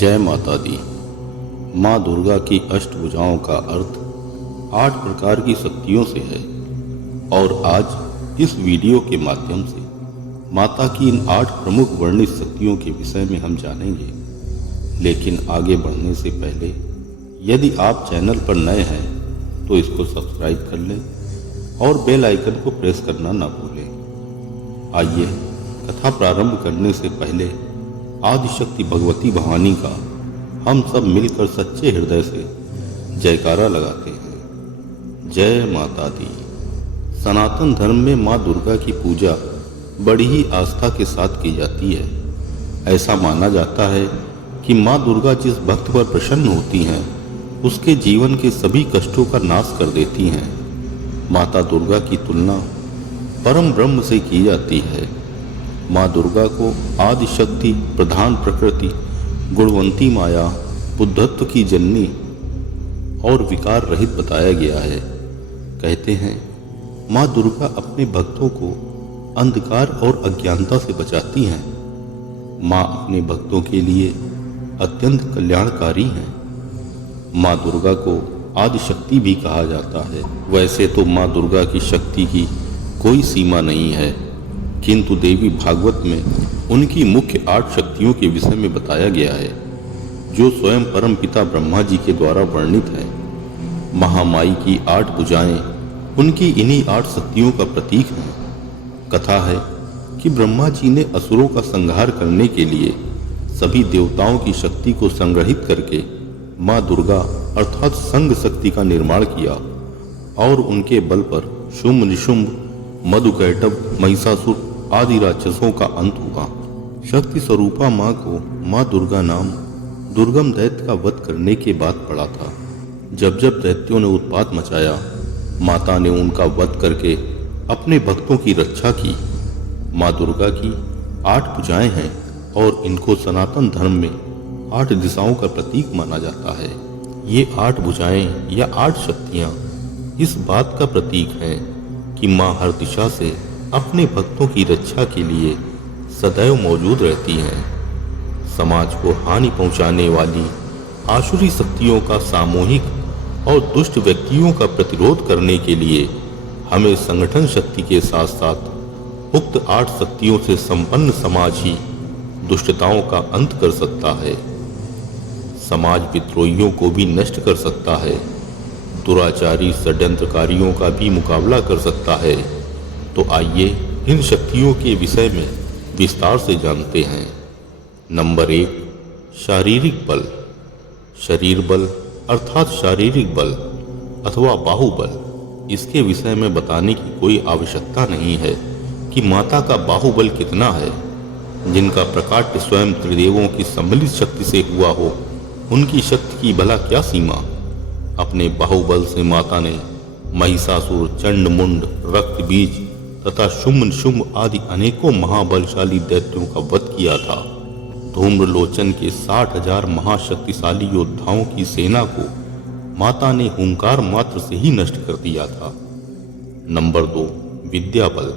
जय माता दी। माँ दुर्गा की अष्टभुजाओं का अर्थ 8 प्रकार की शक्तियों से है और आज इस वीडियो के माध्यम से माता की इन 8 प्रमुख वर्णित शक्तियों के विषय में हम जानेंगे। लेकिन आगे बढ़ने से पहले यदि आप चैनल पर नए हैं तो इसको सब्सक्राइब कर लें और बेल आइकन को प्रेस करना ना भूलें। आइए कथा प्रारंभ करने से पहले आदिशक्ति भगवती भवानी का हम सब मिलकर सच्चे हृदय से जयकारा लगाते हैं। जय माता दी। सनातन धर्म में माँ दुर्गा की पूजा बड़ी ही आस्था के साथ की जाती है। ऐसा माना जाता है कि माँ दुर्गा जिस भक्त पर प्रसन्न होती हैं उसके जीवन के सभी कष्टों का नाश कर देती हैं। माता दुर्गा की तुलना परम ब्रह्म से की जाती है। माँ दुर्गा को आदि शक्ति, प्रधान प्रकृति, गुणवंती माया, बुद्धत्व की जननी और विकार रहित बताया गया है। कहते हैं माँ दुर्गा अपने भक्तों को अंधकार और अज्ञानता से बचाती हैं। माँ अपने भक्तों के लिए अत्यंत कल्याणकारी हैं। माँ दुर्गा को आदि शक्ति भी कहा जाता है। वैसे तो माँ दुर्गा की शक्ति की कोई सीमा नहीं है, किंतु देवी भागवत में उनकी मुख्य 8 शक्तियों के विषय में बताया गया है जो स्वयं परम पिता ब्रह्मा जी के द्वारा वर्णित है। महामाई की 8 भुजाएं उनकी इन्हीं 8 शक्तियों का प्रतीक हैं। कथा है कि ब्रह्मा जी ने असुरों का संहार करने के लिए सभी देवताओं की शक्ति को संग्रहित करके माँ दुर्गा अर्थात संग शक्ति का निर्माण किया और उनके बल पर शुंभ निशुंभ, मधुकैटभ, महिषासुर आदि राक्षसों का अंत हुआ। शक्ति स्वरूपा माँ को माँ दुर्गा नाम दुर्गम दैत्य का वध करने के बाद पड़ा था। जब जब दैत्यों ने उत्पात मचाया, माता ने उनका वध करके अपने भक्तों की रक्षा की। माँ दुर्गा की 8 भुजाएं हैं और इनको सनातन धर्म में 8 दिशाओं का प्रतीक माना जाता है। ये 8 भुजाएं या 8 शक्तियां इस बात का प्रतीक हैं कि माँ हर दिशा से अपने भक्तों की रक्षा के लिए सदैव मौजूद रहती हैं। समाज को हानि पहुंचाने वाली आसुरी शक्तियों का सामूहिक और दुष्ट व्यक्तियों का प्रतिरोध करने के लिए हमें संगठन शक्ति के साथ साथ उक्त 8 शक्तियों से संपन्न समाज ही दुष्टताओं का अंत कर सकता है, समाज विद्रोहियों को भी नष्ट कर सकता है, दुराचारी षड्यंत्रकारियों का भी मुकाबला कर सकता है। तो आइए इन शक्तियों के विषय में विस्तार से जानते हैं। नंबर 1, शारीरिक बल। शरीर बल अर्थात शारीरिक बल अथवा बाहुबल। इसके विषय में बताने की कोई आवश्यकता नहीं है कि माता का बाहुबल कितना है। जिनका प्रकाट्य स्वयं त्रिदेवों की सम्मिलित शक्ति से हुआ हो, उनकी शक्ति की भला क्या सीमा। अपने बाहुबल से माता ने महिषासुर, चंडमुंड, रक्त बीज तथा शुंभ निशुंभ आदि अनेकों महाबलशाली दैत्यों का वध किया था। धूम्रलोचन के 60,000 महाशक्तिशाली योद्धाओं की सेना को माता ने हुंकार मात्र से ही नष्ट कर दिया था। नंबर 2, विद्या बल।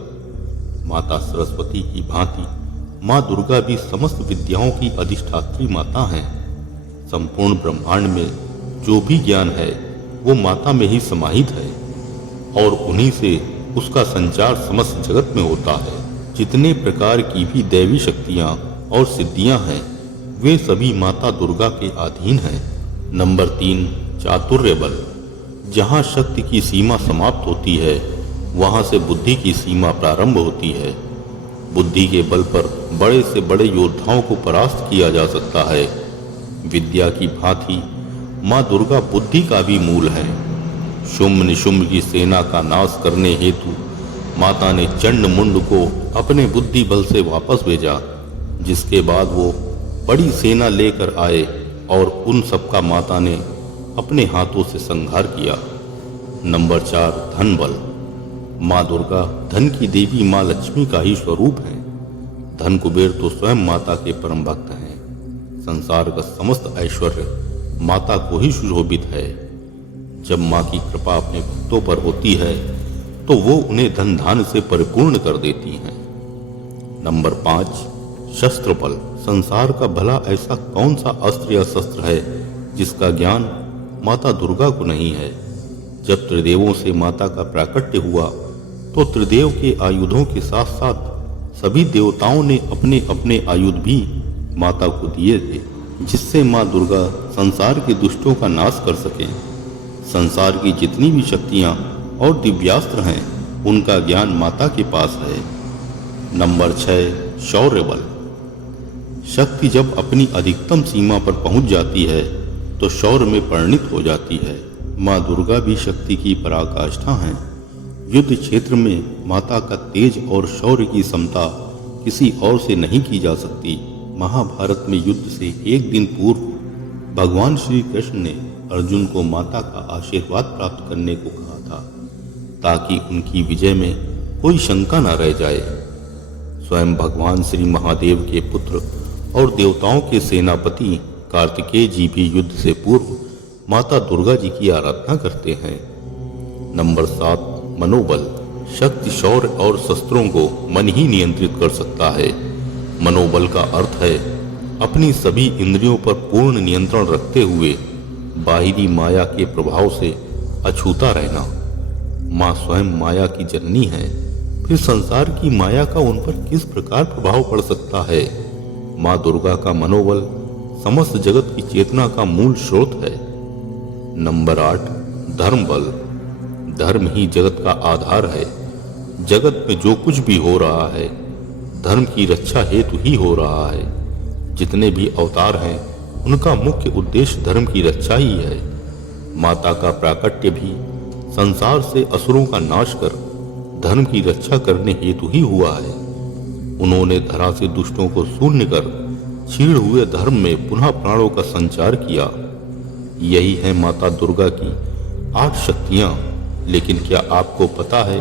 माता सरस्वती की भांति माँ दुर्गा भी समस्त विद्याओं की अधिष्ठात्री माता हैं। संपूर्ण ब्रह्मांड में जो भी ज्ञान है वो माता में ही समाहित है और उन्हीं से उसका संचार समस्त जगत में होता है। जितने प्रकार की भी दैवी शक्तियां और सिद्धियां हैं वे सभी माता दुर्गा के अधीन हैं। नंबर 3, चातुर्य बल। जहां शक्ति की सीमा समाप्त होती है वहां से बुद्धि की सीमा प्रारंभ होती है। बुद्धि के बल पर बड़े से बड़े योद्धाओं को परास्त किया जा सकता है। विद्या की भांति माँ दुर्गा बुद्धि का भी मूल है। शुंभ निशुंभ की सेना का नाश करने हेतु माता ने चंडमुंड को अपने बुद्धि बल से वापस भेजा, जिसके बाद वो बड़ी सेना लेकर आए और उन सबका माता ने अपने हाथों से संहार किया। नंबर 4, धन बल। माँ दुर्गा धन की देवी माँ लक्ष्मी का ही स्वरूप है। धन कुबेर तो स्वयं माता के परम भक्त हैं। संसार का समस्त ऐश्वर्य माता को ही सुशोभित है। जब माँ की कृपा अपने भक्तों पर होती है तो वो उन्हें धन धान्य से परिपूर्ण कर देती हैं। नंबर 5, शस्त्र बल। संसार का भला ऐसा कौन सा अस्त्र या शस्त्र है जिसका ज्ञान माता दुर्गा को नहीं है। जब त्रिदेवों से माता का प्राकट्य हुआ तो त्रिदेव के आयुधों के साथ साथ सभी देवताओं ने अपने अपने आयुध भी माता को दिए थे, जिससे माँ दुर्गा संसार के दुष्टों का नाश कर सकें। संसार की जितनी भी शक्तियाँ और दिव्यास्त्र हैं उनका ज्ञान माता के पास है। नंबर 6, शौर्य बल। शक्ति जब अपनी अधिकतम सीमा पर पहुंच जाती है तो शौर्य में परिणित हो जाती है। माँ दुर्गा भी शक्ति की पराकाष्ठा हैं। युद्ध क्षेत्र में माता का तेज और शौर्य की समता किसी और से नहीं की जा सकती। महाभारत में युद्ध से एक दिन पूर्व भगवान श्री कृष्ण ने अर्जुन को माता का आशीर्वाद प्राप्त करने को कहा था, ताकि उनकी विजय में कोई शंका न रह जाए। स्वयं भगवान श्री महादेव के पुत्र और देवताओं के सेनापति कार्तिकेय जी भी युद्ध से पूर्व माता दुर्गा जी की आराधना करते हैं। नंबर 7, मनोबल। शक्ति शौर्य और शस्त्रों को मन ही नियंत्रित कर सकता है। मनोबल का अर्थ है अपनी सभी इंद्रियों पर पूर्ण नियंत्रण रखते हुए बाहरी माया के प्रभाव से अछूता रहना। माँ स्वयं माया की जननी है, फिर संसार की माया का उन पर किस प्रकार प्रभाव पड़ सकता है। माँ दुर्गा का मनोबल समस्त जगत की चेतना का मूल स्रोत है। नंबर 8, धर्म बल। धर्म ही जगत का आधार है। जगत में जो कुछ भी हो रहा है धर्म की रक्षा हेतु ही हो रहा है। जितने भी अवतार हैं उनका मुख्य उद्देश्य धर्म की रक्षा ही है। माता का प्राकट्य भी संसार से असुरों का नाश कर धर्म की रक्षा करने हेतु ही हुआ है। उन्होंने धरा से दुष्टों को शून्य कर छीड़ हुए धर्म में पुनः प्राणों का संचार किया। यही है माता दुर्गा की 8 शक्तियां। लेकिन क्या आपको पता है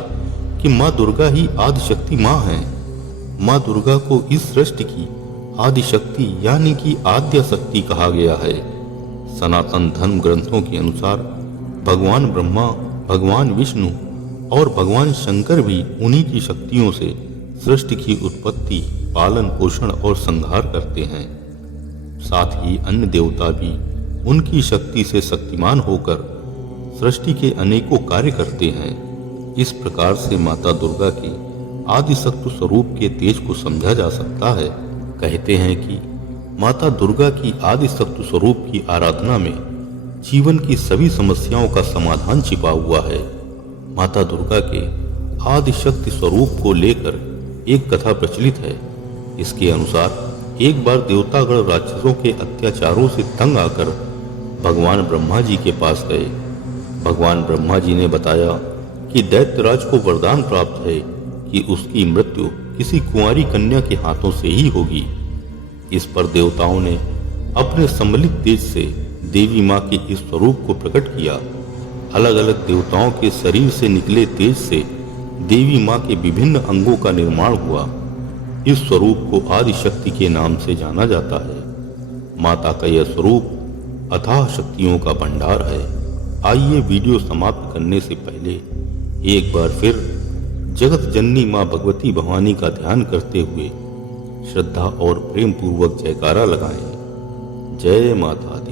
कि माँ दुर्गा ही आदि शक्ति माँ है। माँ दुर्गा को इस सृष्टि की आदि शक्ति यानी कि आद्य शक्ति कहा गया है। सनातन धर्म ग्रंथों के अनुसार भगवान ब्रह्मा, भगवान विष्णु और भगवान शंकर भी उन्हीं की शक्तियों से सृष्टि की उत्पत्ति, पालन पोषण और संहार करते हैं। साथ ही अन्य देवता भी उनकी शक्ति से शक्तिमान होकर सृष्टि के अनेकों कार्य करते हैं। इस प्रकार से माता दुर्गा के आदि सत्व स्वरूप के तेज को समझा जा सकता है। कहते हैं कि माता दुर्गा की आदि सत्व स्वरूप की आराधना में जीवन की सभी समस्याओं का समाधान छिपा हुआ है। माता दुर्गा के आदि शक्ति स्वरूप को लेकर एक कथा प्रचलित है। इसके अनुसार एक बार देवतागण राक्षसों के अत्याचारों से तंग आकर भगवान ब्रह्मा जी के पास गए। भगवान ब्रह्मा जी ने बताया कि दैत्यराज को वरदान प्राप्त है कि उसकी मृत्यु किसी कुंवारी कन्या के हाथों से ही होगी। इस पर देवताओं ने अपने सम्मिलित तेज से देवी माँ के इस स्वरूप को प्रकट किया। अलग अलग देवताओं के शरीर से निकले तेज से देवी माँ के विभिन्न अंगों का निर्माण हुआ। इस स्वरूप को आदि शक्ति के नाम से जाना जाता है। माता का यह स्वरूप अथाह शक्तियों का भंडार है। आइए वीडियो समाप्त करने से पहले एक बार फिर जगत जननी माँ भगवती भवानी का ध्यान करते हुए श्रद्धा और प्रेम पूर्वक जयकारा लगाएं। जय माता दी।